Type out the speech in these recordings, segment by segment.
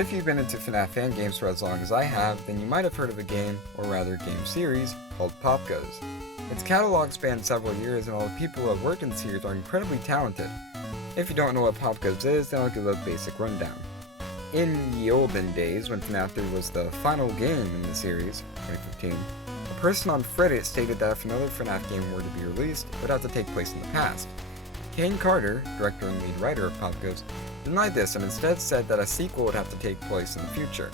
If you've been into FNAF fan games for as long as I have, then you might have heard of a game, or rather game series, called Popgoes. Its catalog spans several years, and all the people who have worked in the series are incredibly talented. If you don't know what Popgoes is, then I'll give a basic rundown. In the olden days, when FNAF 3 was the final game in the series, 2015, a person on Reddit stated that if another FNAF game were to be released, it would have to take place in the past. Kane Carter, director and lead writer of Popgoes, denied this and instead said that a sequel would have to take place in the future.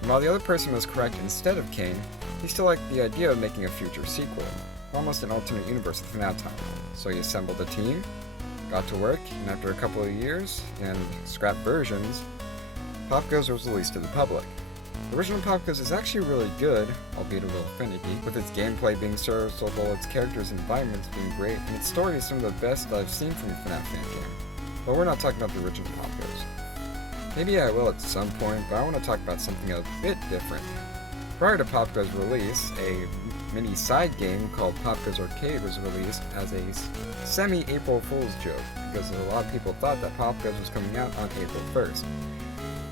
And while the other person was correct instead of Kane, he still liked the idea of making a future sequel, almost an alternate universe of FNAF time. So he assembled a team, got to work, and after a couple of years and scrapped versions, Popgoes was released to the public. The original Popgoes is actually really good, albeit a little finicky, with its gameplay being serviceable, its characters and environments being great, and its story is some of the best I've seen from a FNAF fan game. But we're not talking about the original Popgoes. Maybe I will at some point, but I want to talk about something a bit different. Prior to Popgoes' release, a mini side game called Popgoes Arcade was released as a semi-April Fool's joke, because a lot of people thought that Popgoes was coming out on April 1st.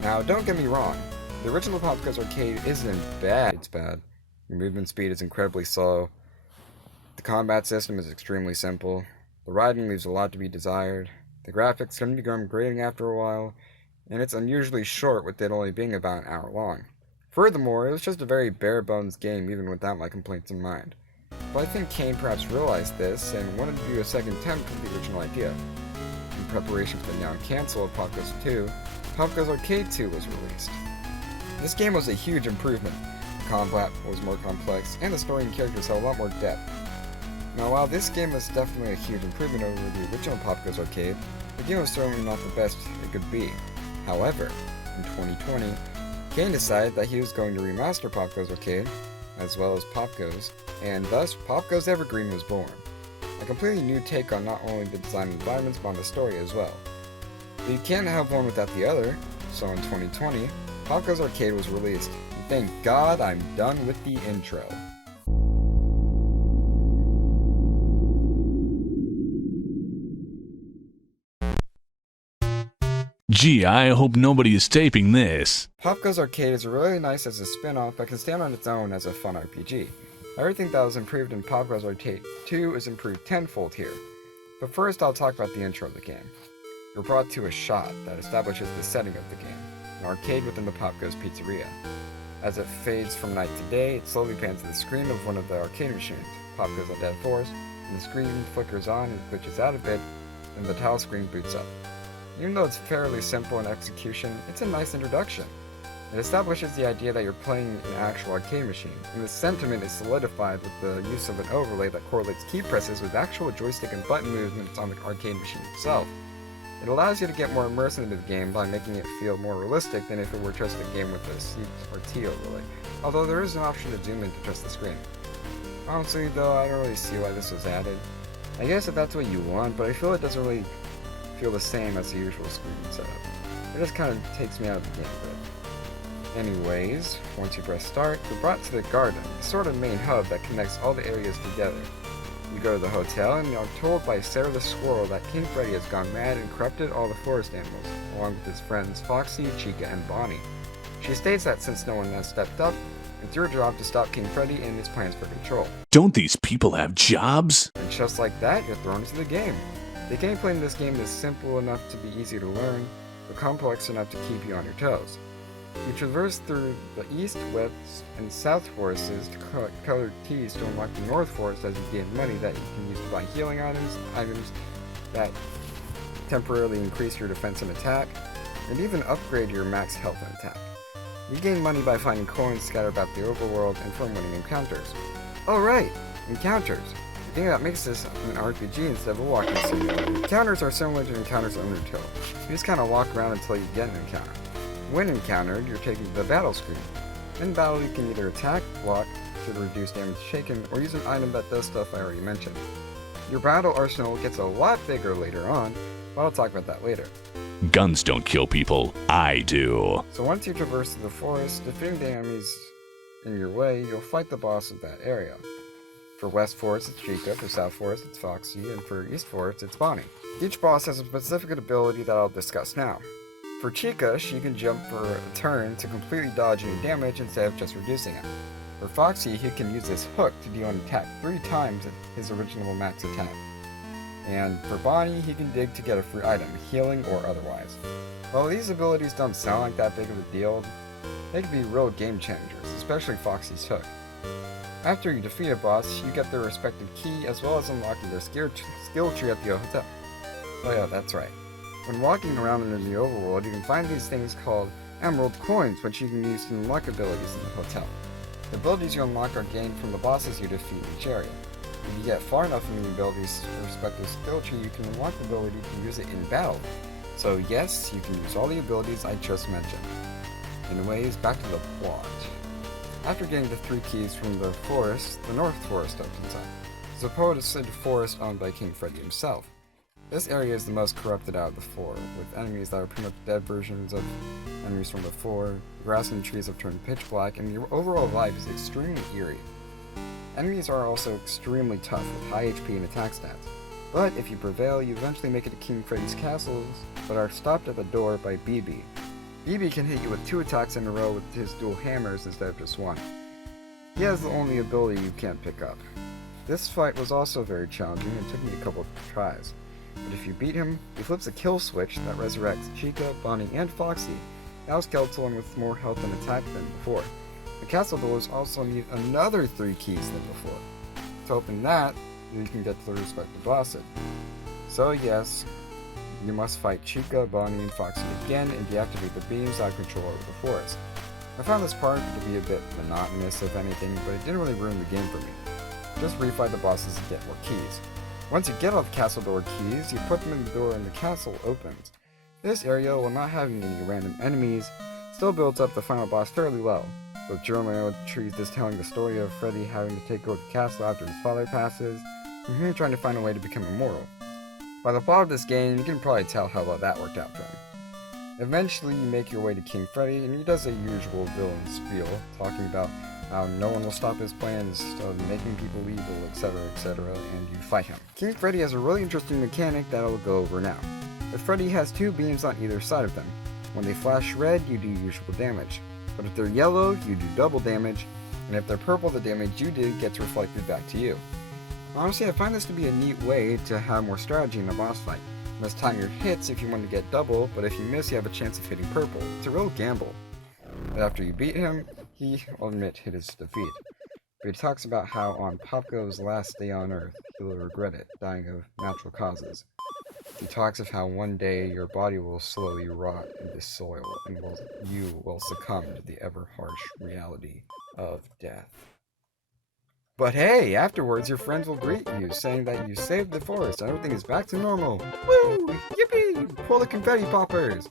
Now, don't get me wrong, the original Popgoes Arcade isn't bad. It's bad. Your movement speed is incredibly slow. The combat system is extremely simple. The writing leaves a lot to be desired. The graphics can become grating after a while, and it's unusually short with it only being about an hour long. Furthermore, it was just a very bare-bones game even without my complaints in mind. But I think Kane perhaps realized this and wanted to do a second attempt at the original idea. In preparation for the now cancelled Popgoes 2, Popgoes Arcade 2 was released. This game was a huge improvement. The combat was more complex, and the story and characters had a lot more depth. Now, while this game was definitely a huge improvement over the original Popgoes Arcade, the game was certainly not the best it could be. However, in 2020, Kane decided that he was going to remaster Popgoes Arcade, as well as Popgoes, and thus Popgoes Evergreen was born. A completely new take on not only the design environments, but on the story as well. But you can't have one without the other, so in 2020, Popgoes Arcade was released, and thank God I'm done with the intro. Gee, I hope nobody is taping this. Popgoes Arcade is really nice as a spin-off, but can stand on its own as a fun RPG. Everything that was improved in Popgoes Arcade 2 is improved tenfold here. But first I'll talk about the intro of the game. You're brought to a shot that establishes the setting of the game, an arcade within the Popgoes pizzeria. As it fades from night to day, it slowly pans to the screen of one of the arcade machines. Pop goes on dead force, and the screen flickers on and glitches out a bit, and the title screen boots up. Even though it's fairly simple in execution, it's a nice introduction. It establishes the idea that you're playing an actual arcade machine, and the sentiment is solidified with the use of an overlay that correlates key presses with actual joystick and button movements on the arcade machine itself. It allows you to get more immersed into the game by making it feel more realistic than if it were just a game with a C or T overlay, although there is an option to zoom in to adjust the screen. Honestly though, I don't really see why this was added. I guess if that's what you want, but I feel it doesn't really feel the same as the usual screen setup. It just kind of takes me out of the game a bit. Anyways, once you press start, you're brought to the garden, a sort of main hub that connects all the areas together. You go to the hotel and you're told by Sarah the Squirrel that King Freddy has gone mad and corrupted all the forest animals, along with his friends Foxy, Chica, and Bonnie. She states that since no one has stepped up, it's your job to stop King Freddy and his plans for control. Don't these people have jobs? And just like that, you're thrown into the game. The gameplay in this game is simple enough to be easy to learn, but complex enough to keep you on your toes. You traverse through the east, west, and south forests to collect colored keys to unlock the north forest as you gain money that you can use to buy healing items that temporarily increase your defense and attack, and even upgrade your max health and attack. You gain money by finding coins scattered about the overworld and from winning encounters. Oh right, encounters! The thing that makes this an RPG instead of a walking simulator. Encounters are similar to encounters in Undertale. You just kind of walk around until you get an encounter. When encountered, you're taken to the battle screen. In battle, you can either attack, block, to reduce damage taken, or use an item that does stuff I already mentioned. Your battle arsenal gets a lot bigger later on, but I'll talk about that later. Guns don't kill people, I do. So once you traverse through the forest, defeating the enemies in your way, you'll fight the boss of that area. For West Forest, it's Chica, for South Forest, it's Foxy, and for East Forest, it's Bonnie. Each boss has a specific ability that I'll discuss now. For Chica, she can jump for a turn to completely dodge any damage instead of just reducing it. For Foxy, he can use his hook to deal an attack 3 times his original max attack. And for Bonnie, he can dig to get a free item, healing or otherwise. While these abilities don't sound like that big of a deal, they can be real game changers, especially Foxy's hook. After you defeat a boss, you get their respective key as well as unlocking their skill tree at the hotel. Oh yeah, that's right. When walking around in the overworld, you can find these things called emerald coins, which you can use to unlock abilities in the hotel. The abilities you unlock are gained from the bosses you defeat in each area. If you get far enough in the abilities respective skill tree, you can unlock the ability to use it in battle. So yes, you can use all the abilities I just mentioned. Anyways, back to the plot. After getting the 3 keys from the forest, the North Forest opens up. It's a supposed forest owned by King Freddy himself. This area is the most corrupted out of the 4, with enemies that are pretty much dead versions of enemies from before. The grass and trees have turned pitch black, and the overall vibe is extremely eerie. Enemies are also extremely tough, with high HP and attack stats. But if you prevail, you eventually make it to King Freddy's castles, but are stopped at the door by BB. BB can hit you with 2 attacks in a row with his dual hammers instead of just 1. He has the only ability you can't pick up. This fight was also very challenging and took me a couple of tries. But if you beat him, he flips a kill switch that resurrects Chica, Bonnie, and Foxy, now skeletal and with more health and attack than before. The castle doors also need another 3 keys than before. To open that, you can get to the respective bosses. So yes, you must fight Chica, Bonnie, and Foxy again and deactivate the beams that control over the forest. I found this part to be a bit monotonous if anything, but it didn't really ruin the game for me. Just refight the bosses and get more keys. Once you get all the castle door keys, you put them in the door and the castle opens. This area, while not having any random enemies, still builds up the final boss fairly well, with journal entries just telling the story of Freddy having to take over the castle after his father passes, and him trying to find a way to become immortal. By the plot of this game, you can probably tell how well that worked out for him. Eventually, you make your way to King Freddy, and he does a usual villain spiel, talking about how no one will stop his plans of making people evil, etc., and you fight him. King Freddy has a really interesting mechanic that I'll go over now. But Freddy has 2 beams on either side of them. When they flash red, you do usual damage. But if they're yellow, you do double damage, and if they're purple, the damage you did gets reflected back to you. Honestly, I find this to be a neat way to have more strategy in a boss fight. You must time your hits if you want to get double, but if you miss, you have a chance of hitting purple. It's a real gamble. But after you beat him, he will admit his defeat. But he talks about how on Popgoes' last day on Earth, he will regret it, dying of natural causes. He talks of how one day your body will slowly rot in the soil, and you will succumb to the ever-harsh reality of death. But hey, afterwards your friends will greet you, saying that you saved the forest and everything is back to normal. Woo! Yippee! Pull the confetti poppers!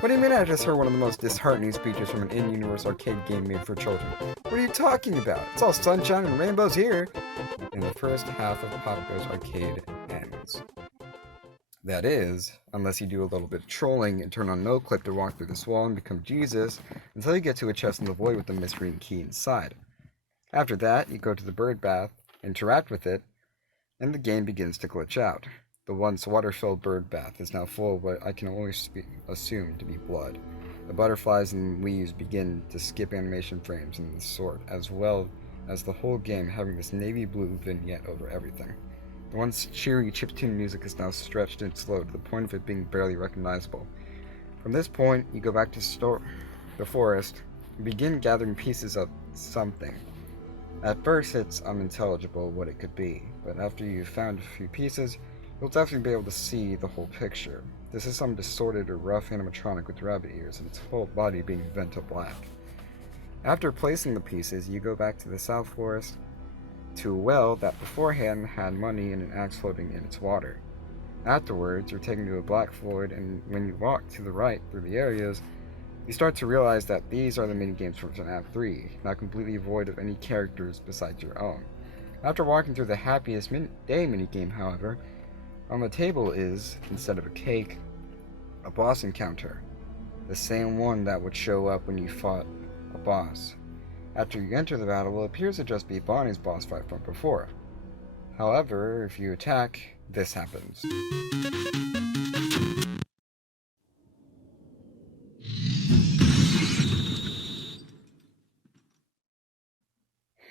What do you mean I just heard one of the most disheartening speeches from an in-universe arcade game made for children? What are you talking about? It's all sunshine and rainbows here! And the first half of Popgoes Arcade ends. That is, unless you do a little bit of trolling and turn on no clip to walk through this wall and become Jesus until you get to a chest in the void with the mystery and key inside. After that, you go to the bird bath, interact with it, and the game begins to glitch out. The once water-filled bird bath is now full of what I can only assume to be blood. The butterflies and leaves begin to skip animation frames and the sort, as well as the whole game having this navy blue vignette over everything. The once cheery chiptune music is now stretched and slowed to the point of it being barely recognizable. From this point, you go back to the forest and begin gathering pieces of something. At first, it's unintelligible what it could be, but after you've found a few pieces, you'll definitely be able to see the whole picture. This is some distorted or rough animatronic with rabbit ears and its whole body being Venta black. After placing the pieces, you go back to the South Forest to a well that beforehand had money and an axe floating in its water. Afterwards, you're taken to a black floor, and when you walk to the right through the areas, you start to realize that these are the minigames from FNAF 3, not completely void of any characters besides your own. After walking through the happiest day minigame, however, on the table is, instead of a cake, a boss encounter. The same one that would show up when you fought a boss. After you enter the battle, it appears to just be Bonnie's boss fight from before. However, if you attack, this happens.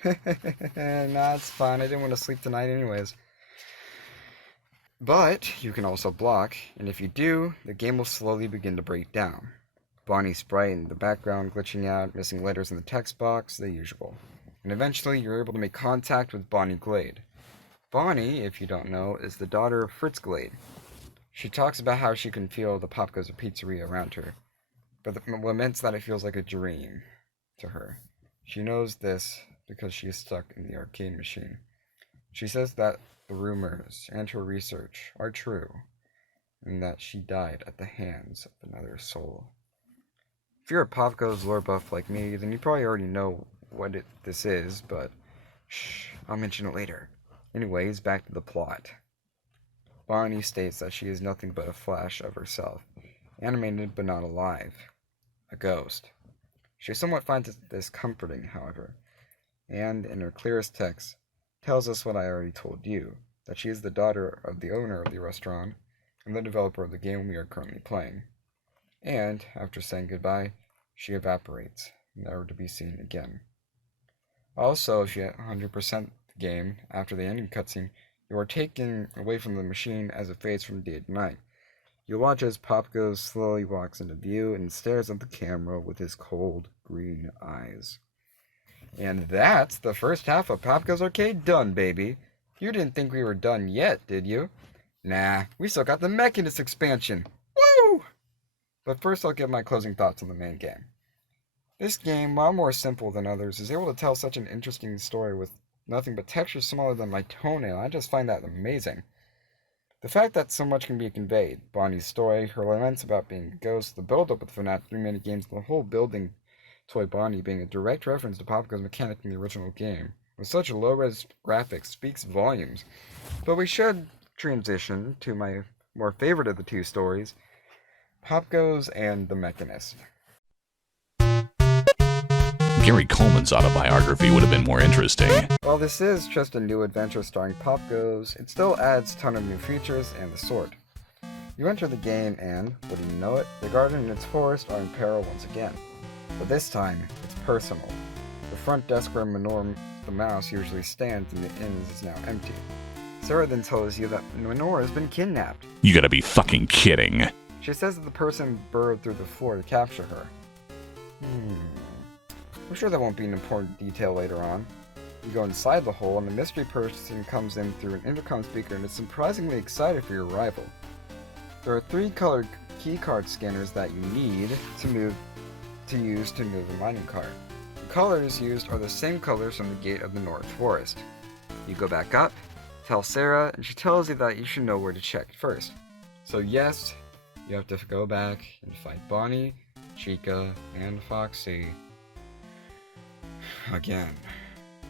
Nah, it's fine. I didn't want to sleep tonight anyways. But you can also block, and if you do, the game will slowly begin to break down. Bonnie's sprite in the background glitching out, missing letters in the text box, the usual. And eventually you're able to make contact with Bonnie Glade. Bonnie, if you don't know, is the daughter of Fritz Glade. She talks about how she can feel the Popgoes of pizzeria around her, but laments that it feels like a dream to her. She knows this because she is stuck in the arcade machine. She says that the rumors and her research are true, and that she died at the hands of another soul. If you're a Popgoes lore buff like me, then you probably already know what this is, but shh, I'll mention it later. Anyways, back to the plot. Bonnie states that she is nothing but a flash of herself, animated but not alive, a ghost. She somewhat finds this comforting, however, and in her clearest text, tells us what I already told you, that she is the daughter of the owner of the restaurant and the developer of the game we are currently playing. And, after saying goodbye, she evaporates, never to be seen again. Also, if you 100% the game, after the ending cutscene, you are taken away from the machine as it fades from day to night. You watch as Popgoes slowly walks into view and stares at the camera with his cold, green eyes. And that's the first half of Popgoes Arcade done, baby. You didn't think we were done yet, did you? Nah, we still got the Machinist expansion. Woo! But first I'll give my closing thoughts on the main game. This game, while more simple than others, is able to tell such an interesting story with nothing but texture smaller than my toenail. I just find that amazing. The fact that so much can be conveyed, Bonnie's story, her laments about being a ghost, the build-up of the FNAF 3 minigames, the whole building toy Bonnie being a direct reference to Popgoes' mechanic in the original game, with such low-res graphics, speaks volumes. But we should transition to my more favorite of the two stories, Popgoes and the Machinist. Gary Coleman's autobiography would have been more interesting. While this is just a new adventure starring Popgoes, it still adds a ton of new features and the sort. You enter the game and, wouldn't you know it, the garden and its forest are in peril once again. But this time, it's personal. The front desk where Minor the mouse usually stands in the inns is now empty. Sarah then tells you that Minor has been kidnapped. You gotta be fucking kidding. She says that the person burrowed through the floor to capture her. I'm sure that won't be an important detail later on. You go inside the hole and the mystery person comes in through an intercom speaker and is surprisingly excited for your arrival. There are 3 colored keycard scanners that you need to use to move the mining cart. The colors used are the same colors from the gate of the North Forest. You go back up, tell Sarah, and she tells you that you should know where to check first. So yes, you have to go back and fight Bonnie, Chica, and Foxy again.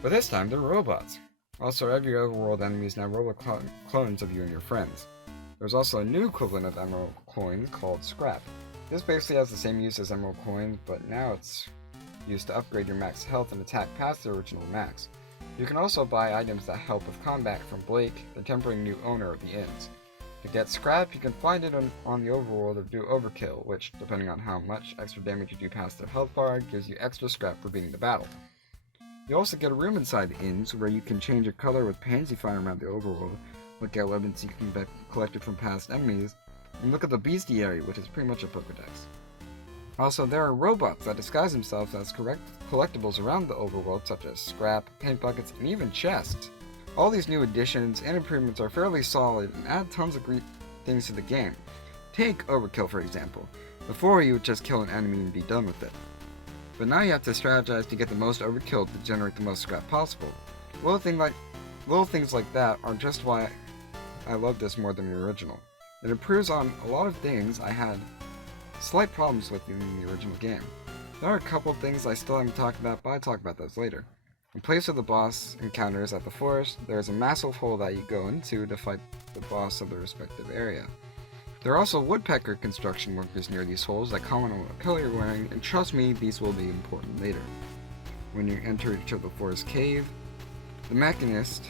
But this time they're robots. Also, every overworld enemy is now robot clones of you and your friends. There's also a new equivalent of emerald coins called scrap. This basically has the same use as emerald coins, but now it's used to upgrade your max health and attack past the original max. You can also buy items that help with combat from Blake, the temporary new owner of the inns. To get scrap, you can find it on the overworld or do overkill, which, depending on how much extra damage you do past their health bar, gives you extra scrap for beating the battle. You also get a room inside the inns where you can change your color with pans you find around the overworld, look at weapons you can collected from past enemies, and look at the bestiary, which is pretty much a Pokedex. Also, there are robots that disguise themselves as collectibles around the overworld, such as scrap, paint buckets, and even chests. All these new additions and improvements are fairly solid and add tons of great things to the game. Take overkill, for example. Before, you would just kill an enemy and be done with it. But now you have to strategize to get the most overkill to generate the most scrap possible. Little things like that are just why I love this more than the original. It improves on a lot of things I had slight problems with in the original game. There are a couple things I still haven't talked about, but I'll talk about those later. In place of the boss encounters at the forest, there is a massive hole that you go into to fight the boss of the respective area. There are also woodpecker construction workers near these holes that comment on what color you're wearing, and trust me, these will be important later. When you enter each of the forest cave, the Machinist,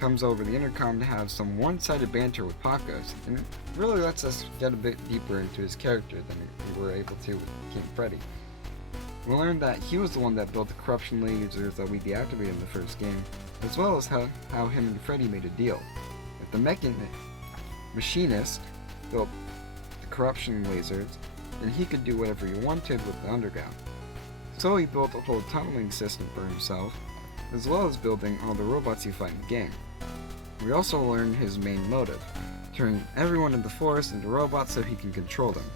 comes over the intercom to have some one-sided banter with Popgoes, and it really lets us get a bit deeper into his character than we were able to with King Freddy. We learned that he was the one that built the corruption lasers that we deactivated in the first game, as well as how him and Freddy made a deal. If the Machinist built the corruption lasers, then he could do whatever he wanted with the underground. So he built a whole tunneling system for himself, as well as building all the robots you fight in the game. We also learned his main motive, turning everyone in the forest into robots so he can control them.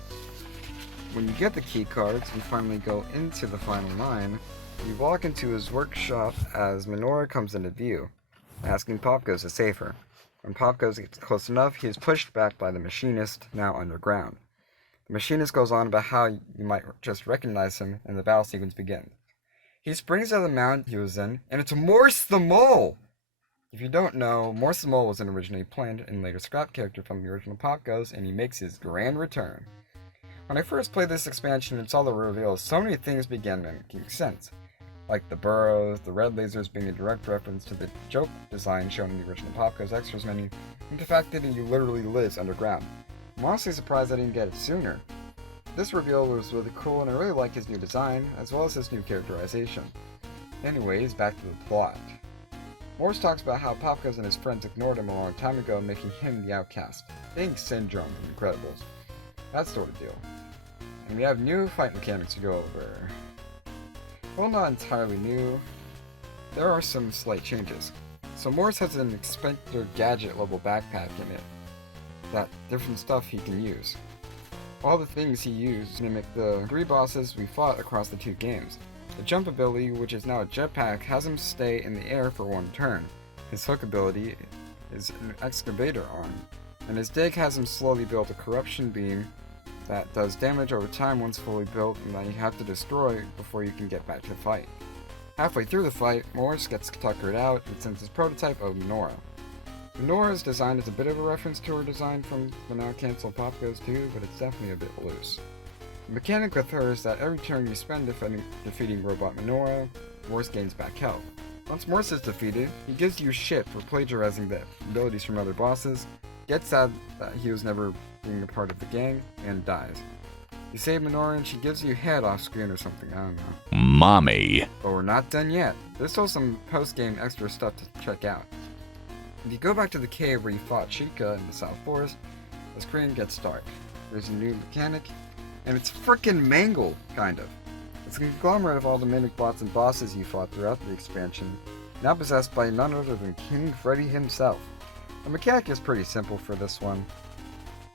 When you get the key cards and finally go into the final mine, you walk into his workshop as Menorah comes into view, asking Popgoes to save her. When Popgoes gets close enough, he is pushed back by the Machinist, now underground. The Machinist goes on about how you might just recognize him, and the battle sequence begins. He springs out of the mound he was in, and it's Morse the Mole! If you don't know, Morse the Mole wasn't originally planned and later scrap character from the original Popgoes, and he makes his grand return. When I first played this expansion and saw the reveal, so many things began making sense. Like the burrows, the red lasers being a direct reference to the joke design shown in the original Popgoes extras menu, and the fact that he literally lives underground. I'm honestly surprised I didn't get it sooner. This reveal was really cool, and I really like his new design, as well as his new characterization. Anyways, back to the plot. Morse talks about how Popgoes and his friends ignored him a long time ago, making him the outcast. Think Syndrome from Incredibles. That sort of deal. And we have new fight mechanics to go over. Well, not entirely new. There are some slight changes. So Morse has an Inspector Gadget level backpack in it. That different stuff he can use. All the things he used mimic the 3 bosses we fought across the 2 games. The jump ability, which is now a jetpack, has him stay in the air for 1 turn. His hook ability is an excavator arm. And his dig has him slowly build a corruption beam that does damage over time once fully built and that you have to destroy before you can get back to the fight. Halfway through the fight, Morse gets tuckered out and sends his prototype of Menorah. Menorah's design is a bit of a reference to her design from the now cancelled Popgoes 2, but it's definitely a bit loose. The mechanic with her is that every turn you spend defeating Robot Menorah, Morse gains back health. Once Morse is defeated, he gives you shit for plagiarizing the abilities from other bosses, gets sad that he was never being a part of the gang, and dies. You save Menorah and she gives you head off screen or something, I don't know. Mommy. But we're not done yet. There's still some post-game extra stuff to check out. If you go back to the cave where you fought Chica in the South Forest, the screen gets dark. There's a new mechanic, and it's frickin' mangled, kind of. It's a conglomerate of all the mimic bots and bosses you fought throughout the expansion, now possessed by none other than King Freddy himself. The mechanic is pretty simple for this one.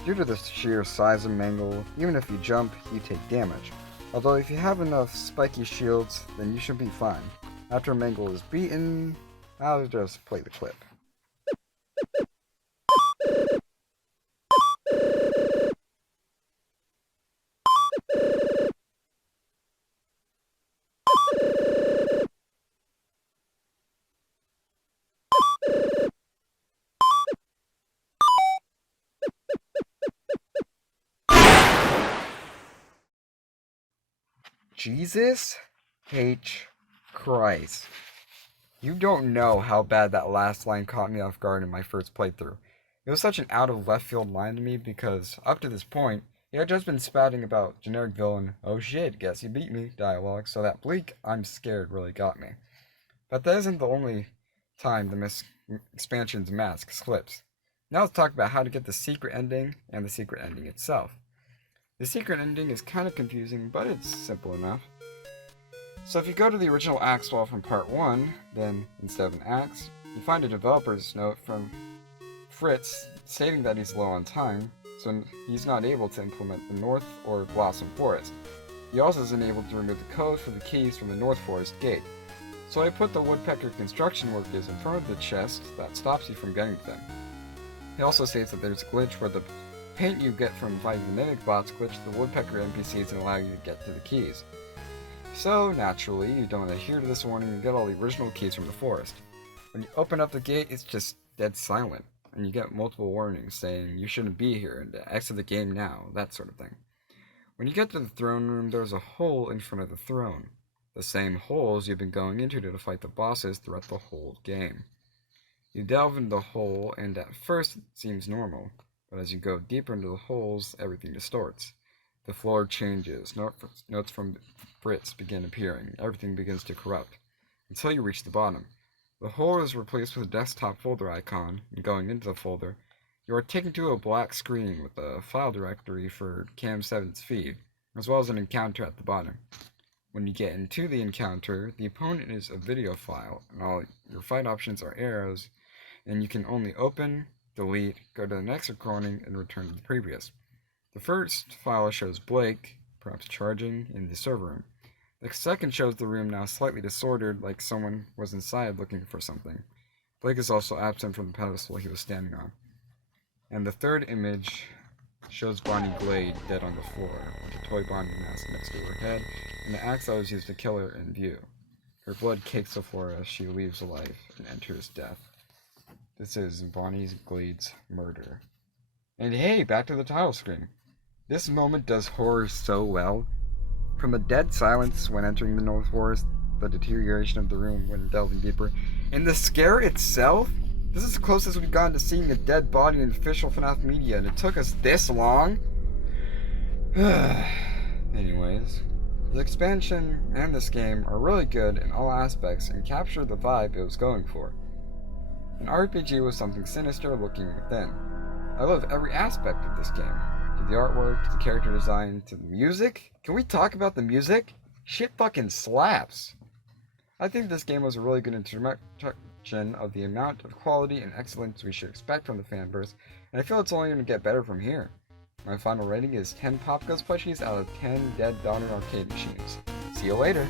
Due to the sheer size of Mangle, even if you jump, you take damage. Although if you have enough spiky shields, then you should be fine. After Mangle is beaten, I'll just play the clip. Jesus H. Christ. You don't know how bad that last line caught me off guard in my first playthrough. It was such an out of left field line to me because, up to this point, he had just been spouting about generic villain, oh shit, guess you beat me dialogue, so that bleak, I'm scared really got me. But that isn't the only time the expansion's mask slips. Now let's talk about how to get the secret ending and the secret ending itself. The secret ending is kind of confusing, but it's simple enough. So if you go to the original axe wall from part 1, then instead of an axe, you find a developer's note from Fritz stating that he's low on time, so he's not able to implement the North or Blossom Forest. He also isn't able to remove the code for the keys from the North Forest gate. So I put the woodpecker construction workers in front of the chest that stops you from getting to them. He also states that there's a glitch where the paint you get from fighting the mimic bots glitch the woodpecker NPCs and allow you to get to the keys. So, naturally, you don't adhere to this warning and get all the original keys from the forest. When you open up the gate, it's just dead silent, and you get multiple warnings saying you shouldn't be here and to exit the game now, that sort of thing. When you get to the throne room, there's a hole in front of the throne. The same holes you've been going into to fight the bosses throughout the whole game. You delve into the hole, and at first it seems normal, but as you go deeper into the holes, everything distorts. The floor changes. Notes from Brits begin appearing. Everything begins to corrupt until you reach the bottom. The hole is replaced with a desktop folder icon, and going into the folder, you are taken to a black screen with a file directory for Cam7's feed, as well as an encounter at the bottom. When you get into the encounter, the opponent is a video file, and all your fight options are arrows, and you can only open, delete, go to the next recording, and return to the previous. The first file shows Blake, perhaps charging, in the server room. The second shows the room now slightly disordered, like someone was inside looking for something. Blake is also absent from the pedestal he was standing on. And the third image shows Bonnie Glade dead on the floor, with a toy Bonnie mask next to her head, and the axe that was used to kill her in view. Her blood cakes the floor as she leaves life and enters death. This is Bonnie Glade's murder. And hey, back to the title screen. This moment does horror so well. From a dead silence when entering the North Forest, the deterioration of the room when delving deeper, and the scare itself. This is the closest we've gotten to seeing a dead body in official FNAF media, and it took us this long? Anyways, the expansion and this game are really good in all aspects and capture the vibe it was going for. An RPG with something sinister looking within. I love every aspect of this game. To the artwork, to the character design, to the music. Can we talk about the music? Shit fucking slaps. I think this game was a really good introduction of the amount of quality and excellence we should expect from the fanverse, and I feel it's only going to get better from here. My final rating is 10 Popgoes plushies out of 10 dead daughter arcade machines. See you later!